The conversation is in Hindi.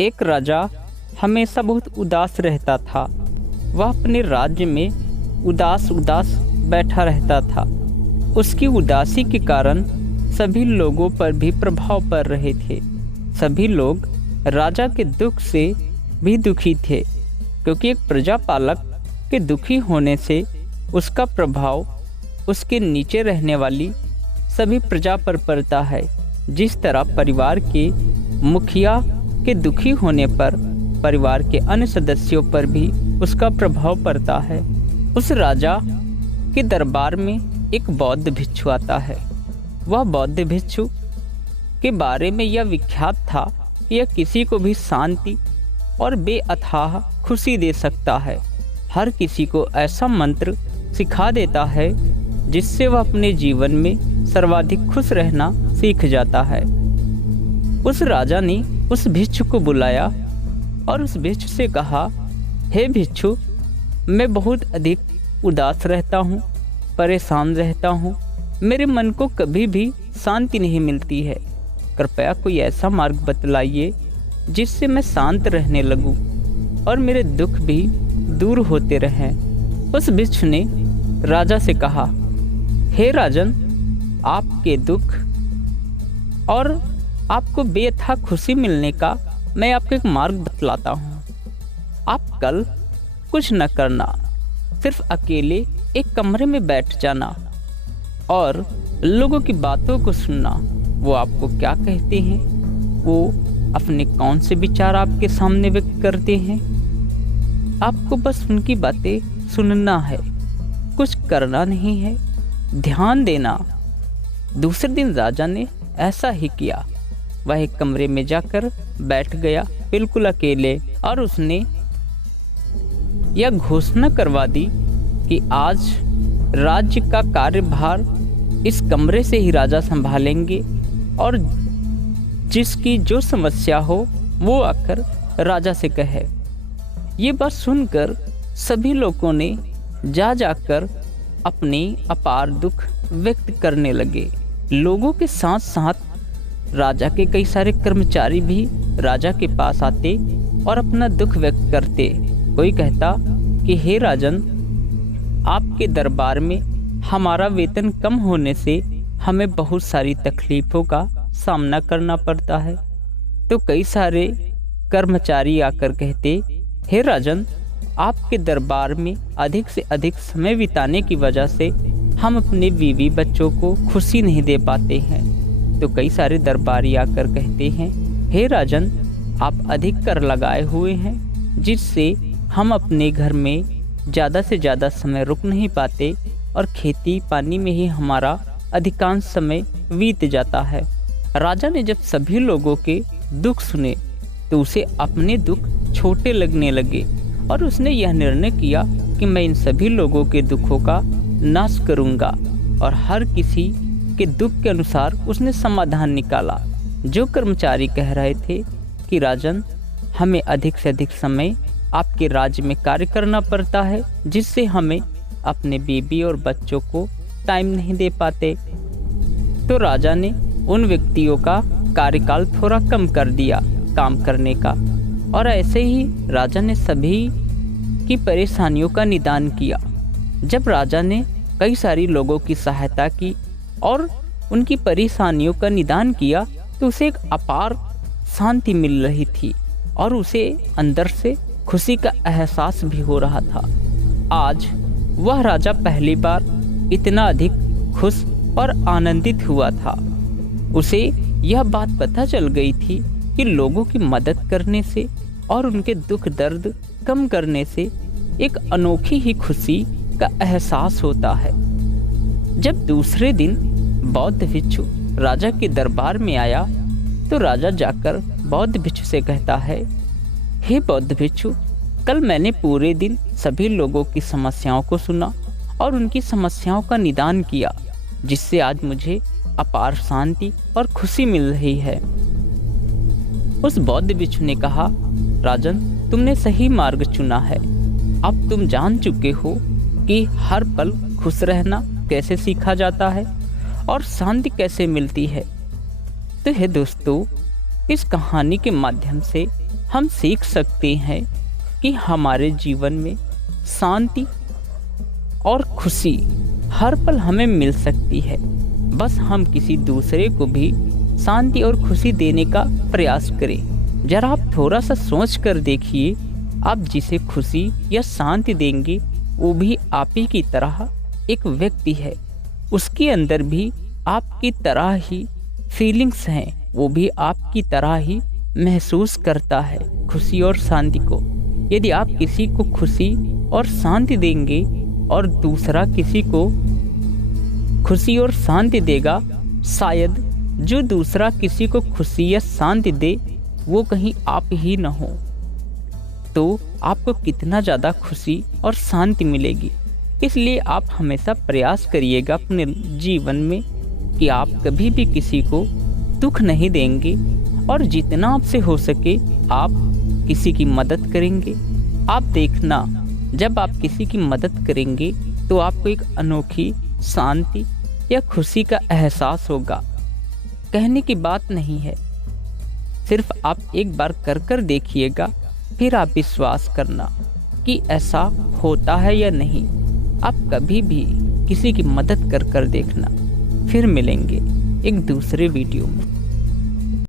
एक राजा हमेशा बहुत उदास रहता था। वह अपने राज्य में उदास उदास बैठा रहता था। उसकी उदासी के कारण सभी लोगों पर भी प्रभाव पड़ रहे थे। सभी लोग राजा के दुख से भी दुखी थे, क्योंकि एक प्रजापालक के दुखी होने से उसका प्रभाव उसके नीचे रहने वाली सभी प्रजा पर पड़ता है। जिस तरह परिवार के मुखिया के दुखी होने पर परिवार के अन्य सदस्यों पर भी उसका प्रभाव पड़ता है। उस राजा के दरबार में एक बौद्ध भिक्षु आता है। वह बौद्ध भिक्षु के बारे में यह विख्यात था कि यह किसी को भी शांति और बेअथाह खुशी दे सकता है। हर किसी को ऐसा मंत्र सिखा देता है जिससे वह अपने जीवन में सर्वाधिक खुश रहना सीख जाता है। उस राजा ने उस भिक्षु को बुलाया और उस भिक्षु से कहा, हे भिक्षु, मैं बहुत अधिक उदास रहता हूँ, परेशान रहता हूँ। मेरे मन को कभी भी शांति नहीं मिलती है। कृपया कोई ऐसा मार्ग बतलाइए जिससे मैं शांत रहने लगूं और मेरे दुख भी दूर होते रहें। उस भिक्षु ने राजा से कहा, हे राजन, आपके दुख और आपको बेथा खुशी मिलने का मैं आपको एक मार्ग बतलाता हूँ। आप कल कुछ न करना, सिर्फ अकेले एक कमरे में बैठ जाना और लोगों की बातों को सुनना। वो आपको क्या कहते हैं, वो अपने कौन से विचार आपके सामने व्यक्त करते हैं। आपको बस उनकी बातें सुनना है, कुछ करना नहीं है, ध्यान देना। दूसरे दिन राजा ने ऐसा ही किया। वह एक कमरे में जाकर बैठ गया, बिल्कुल अकेले, और उसने यह घोषणा करवा दी कि आज राज्य का कार्यभार इस कमरे से ही राजा संभालेंगे और जिसकी जो समस्या हो वो आकर राजा से कहे। ये बात सुनकर सभी लोगों ने जाकर अपने अपार दुख व्यक्त करने लगे। लोगों के साथ साथ राजा के कई सारे कर्मचारी भी राजा के पास आते और अपना दुख व्यक्त करते। कोई कहता कि हे राजन, आपके दरबार में हमारा वेतन कम होने से हमें बहुत सारी तकलीफ़ों का सामना करना पड़ता है। तो कई सारे कर्मचारी आकर कहते, हे राजन, आपके दरबार में अधिक से अधिक समय बिताने की वजह से हम अपने बीवी बच्चों को खुशी नहीं दे पाते हैं। तो कई सारे दरबारी आकर कहते हैं, हे राजन, आप अधिक कर लगाए हुए हैं, जिससे हम अपने घर में ज़्यादा से ज़्यादा समय रुक नहीं पाते और खेती पानी में ही हमारा अधिकांश समय बीत जाता है। राजा ने जब सभी लोगों के दुख सुने तो उसे अपने दुख छोटे लगने लगे और उसने यह निर्णय किया कि मैं इन सभी लोगों के दुखों का नाश करूंगा। और हर किसी के दुख के अनुसार उसने समाधान निकाला। जो कर्मचारी कह रहे थे कि राजन, हमें अधिक से अधिक समय आपके राज्य में कार्य करना पड़ता है, जिससे हमें अपने बीबी और बच्चों को टाइम नहीं दे पाते, तो राजा ने उन व्यक्तियों का कार्यकाल थोड़ा कम कर दिया काम करने का। और ऐसे ही राजा ने सभी की परेशानियों का निदान किया। जब राजा ने कई सारी लोगों की सहायता की और उनकी परेशानियों का निदान किया तो उसे एक अपार शांति मिल रही थी और उसे अंदर से खुशी का एहसास भी हो रहा था। आज वह राजा पहली बार इतना अधिक खुश और आनंदित हुआ था। उसे यह बात पता चल गई थी कि लोगों की मदद करने से और उनके दुख दर्द कम करने से एक अनोखी ही खुशी का एहसास होता है। जब दूसरे दिन बौद्ध भिक्षु राजा के दरबार में आया तो राजा जाकर बौद्ध भिक्षु से कहता है, हे बौद्ध भिक्षु, कल मैंने पूरे दिन सभी लोगों की समस्याओं को सुना और उनकी समस्याओं का निदान किया, जिससे आज मुझे अपार शांति और खुशी मिल रही है। उस बौद्ध भिक्षु ने कहा, राजन, तुमने सही मार्ग चुना है। अब तुम जान चुके हो कि हर पल खुश रहना कैसे सीखा जाता है और शांति कैसे मिलती है। तो हे दोस्तों, इस कहानी के माध्यम से हम सीख सकते हैं कि हमारे जीवन में शांति और खुशी हर पल हमें मिल सकती है। बस हम किसी दूसरे को भी शांति और खुशी देने का प्रयास करें। जरा आप थोड़ा सा सोच कर देखिए, आप जिसे खुशी या शांति देंगे वो भी आप ही की तरह एक व्यक्ति है। उसके अंदर भी आपकी तरह ही फीलिंग्स हैं, वो भी आपकी तरह ही महसूस करता है खुशी और शांति को। यदि आप किसी को खुशी और शांति देंगे और दूसरा किसी को खुशी और शांति देगा, शायद जो दूसरा किसी को खुशी या शांति दे वो कहीं आप ही न हो, तो आपको कितना ज़्यादा खुशी और शांति मिलेगी। इसलिए आप हमेशा प्रयास करिएगा अपने जीवन में कि आप कभी भी किसी को दुख नहीं देंगे और जितना आपसे हो सके आप किसी की मदद करेंगे। आप देखना, जब आप किसी की मदद करेंगे तो आपको एक अनोखी शांति या खुशी का एहसास होगा। कहने की बात नहीं है, सिर्फ आप एक बार कर देखिएगा, फिर आप विश्वास करना कि ऐसा होता है या नहीं। आप कभी भी किसी की मदद कर देखना। फिर मिलेंगे एक दूसरे वीडियो में।